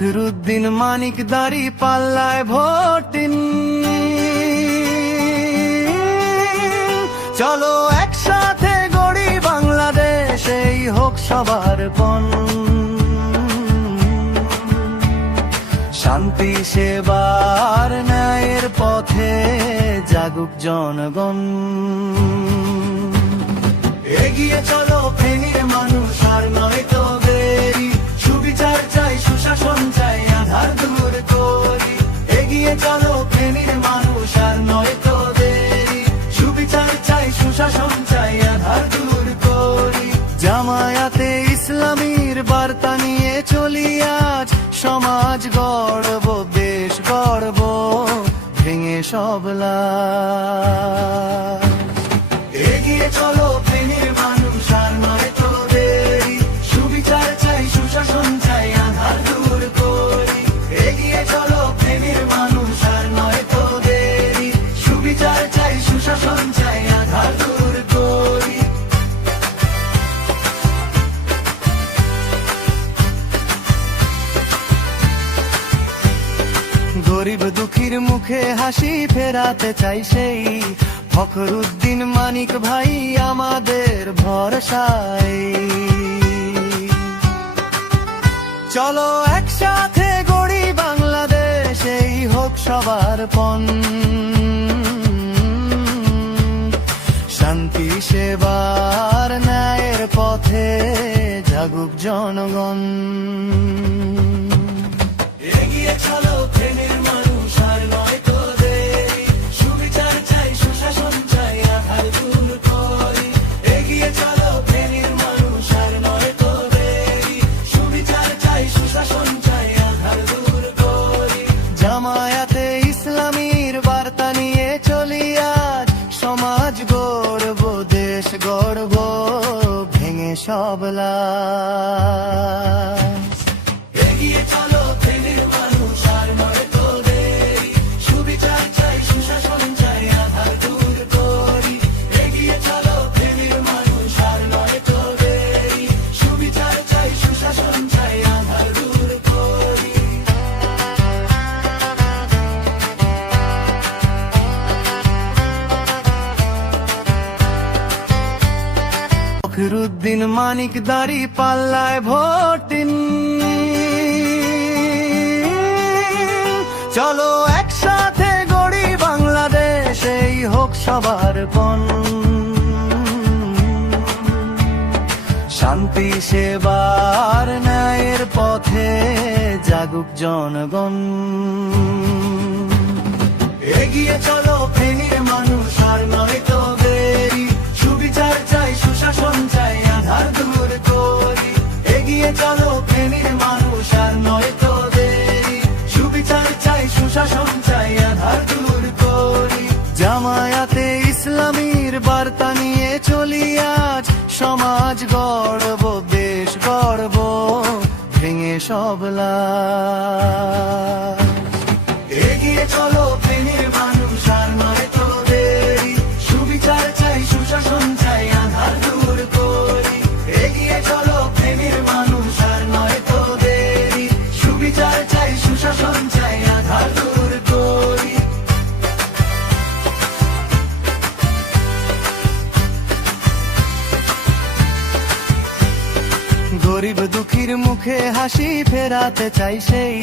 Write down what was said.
ফখরুদ্দিন মানিক দাড়ি পাল্লায় ভোটিন। চলো একসাথে গড়ি বাংলাদেশ, এই হোক সবার পণ। শান্তি সেবার ন্যায়ের পথে জাগুক জনগণ। এগিয়ে চলো ফেনীর মানুষ, আর নয় তো দেরি। সুবিচার চাই, সুশাসন চাই, আধার দূর করি। এগিয়ে চলো ফেনীর মানুষ, আর নয় তো দেরি। সুবিচার চাই, সুশাসন চাই, আধার দূর করি। জামায়াতে ইসলামীর বার্তা নিয়ে চলি আজ, সমাজ গড়ব, দেশ গড়ব, ভেঙে সব লাজ। এগিয়ে চলো ফেনীর মানুষ, আর নয় তো দেরি। সুবিচার চাই, সুশাসন চাই, আধার দূর করি। এগিয়ে চলো ফেনীর মানুষ, আর নয় তো দেরি। সুবিচার চাই, সুশাসন চাই, আধার দূর করি। গরিব দুঃখীর মুখে হাসি ফেরাতে চাই সেই ফখরুদ্দিন মানিক ভাই আমাদের ভরসায়। চলো একসাথে গড়ি বাংলাদেশ, এই হোক সবার পণ। শান্তি সেবার ন্যায়ের পথে জাগুক জনগণ। এগিয়ে চলো ফেনীর মানুষ, আর নয় তো দেরি। সুবিচার চাই, সুশাসন চাই, আধার দূর করি। এগিয়ে চলো ফেনীর মানুষ, আর নয় তো দেরি। সুবিচার চাই, সুশাসন চাই, আধার দূর করি। জামায়াতে ইসলামীর বার্তা নিয়ে চলি আজ, সমাজ গড়ব, দেশ গড়ব, ভেঙে সব লাজ। এগিয়ে চলো ফেনীর মানুষ, আর নয় তো দেরি। সুবিচার চাই, সুশাসন চাই, আধার দূর করি। এগিয়ে চলো ফেনীর মানুষ, আর নয় তো দেরি। সুবিচার চাই, সুশাসন চাই, আধার দূর করি। ফখরুদ্দিন মানিক দাড়ি পাল্লায় ভোটিন। চলো একসাথে গড়ি বাংলাদেশ, এই হোক সবার পণ। শান্তি সেবার ন্যায়ের পথে জাগুক জনগণ। এগিয়ে চলো ফেনীর মানুষ, আর নয় তো দেরি। সুবিচার চাই, সুশাসন চাই, আধার দূর করি। এগিয়ে চলো ফেনীর মানুষ, আর নয় তো দেরি। সুবিচার চাই, সুশাসন চাই, আধার দূর করি। জামায়াতে ইসলামীর বার্তা নিয়ে চলি আজ, সমাজ গড়ব, দেশ গড়ব, ভেঙে সব লাজ। এগিয়ে চলো ফেনীর মানুষ, আর নয় তো দেরি। সুবিচার চাই, সুশাসন চাই, আধার দূর করি। এগিয়ে চলো ফেনীর মানুষ, আর নয় তো দেরি। সুবিচার চাই, সুশাসন চাই, আধার দূর করি। গরিব দুঃখীর মুখে হাসি ফেরাতে চাই সেই